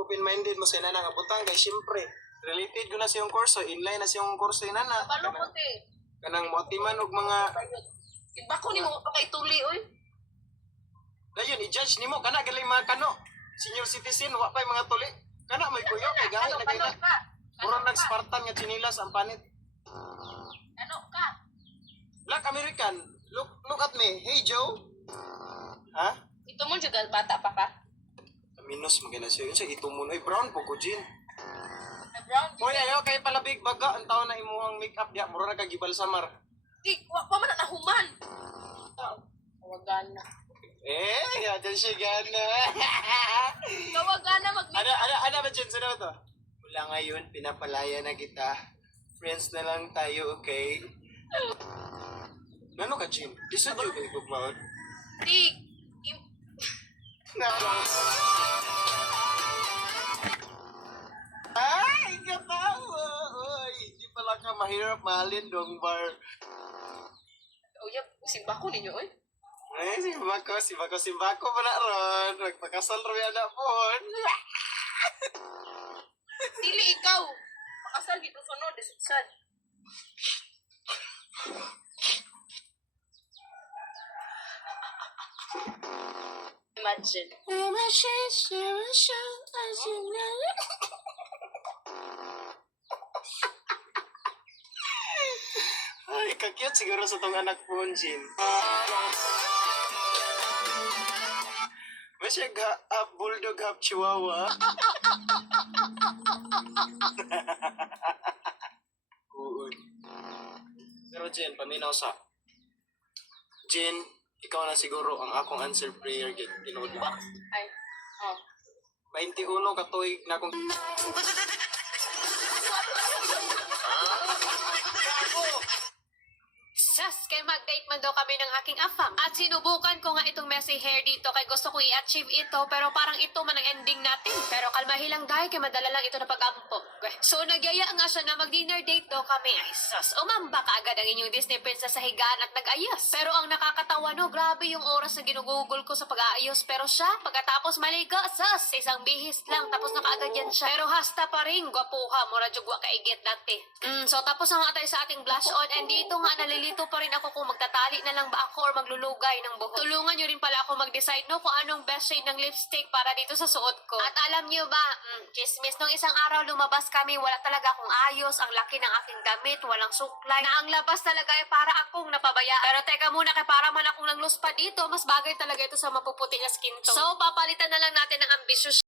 open-minded mo sa inana nga butang kay syempre related ko na sa yung kurso, inline na sa yung kurso inana. Kabalo ko te. Kanang motiman og mga Iba ko ni mo pa kay tuli oy. dayon i-judge nimo kana galing mga kano. Senior citizen wa pay mga tuli. Kana may kuyo kay gahi na kay na. ka? Murag nag-Spartan nga chinilas ang panit. Ano ka? Black American, look at me. Hey Joe. Ha? Ito mo juga bata pa ka? Minus mo gina siya. Yun siya itumun. Ay, brown po ko, Jean. Na brown. Hoy, ayaw kay palabig baga. Ang taon na imuhang make-up diya. Mura na kagibal samar. Di, wa pa man na human. Kawagan na. Yan siya gana. Kawagan na mag Ano ba, Jean? Sino to? Wala ngayon, pinapalaya na kita. Friends na lang tayo, okay? Ano ka, Jean? Disod yung kay Gugmaon. Di, Ay, katawa! Oy, hindi pala ka mahirap mahalin dong bar. Uya, simba ko ninyo oy. Ay, si Bako pa na ron. Magpakasal rin yan na po. Dili ikaw. Pakasal dito sunod, desutsan. Imagine. Ay, kakyat siguro sa tong anak po, Jean. Masya half bulldog, half chihuahua. Uy. Pero Jen, paminaw sa. Jen, ikaw na siguro ang akong answer prayer gid tinuod mo. Ay, oh. 21 ka tuig na akong Sus, kay mag-date man daw kami ng aking afam. At sinubukan ko nga itong messy hair dito kay gusto ko i-achieve ito pero parang ito man ang ending natin. Pero kalmahi lang dahil kay madala lang ito na pag-ampo. So nagyaya nga siya na mag-dinner date daw kami. Ay sus, umamba ka agad ang inyong Disney princess sa higaan at nag-ayos. Pero ang nakakatawa no, grabe yung oras na ginugugol ko sa pag-aayos. Pero siya, pagkatapos maligo, sus, isang bihis lang tapos nakaagad yan siya. Pero hasta pa rin, gwapuha, mura jugwa kaigit dati. So tapos na nga tayo sa ating blush on and dito nga nalilito pa rin ako kung magtatali na lang ba ako or maglulugay ng buhok. Tulungan nyo rin pala ako mag-decide no kung anong best shade ng lipstick para dito sa suot ko. At alam nyo ba, chismis, nung isang araw lumabas kami, wala talaga akong ayos, ang laki ng aking damit, walang suklay, na ang labas talaga ay para akong napabayaan. Pero teka muna, kay para man akong nang luspa dito, mas bagay talaga ito sa mapuputi na skin tone. So, papalitan na lang natin ng ambitious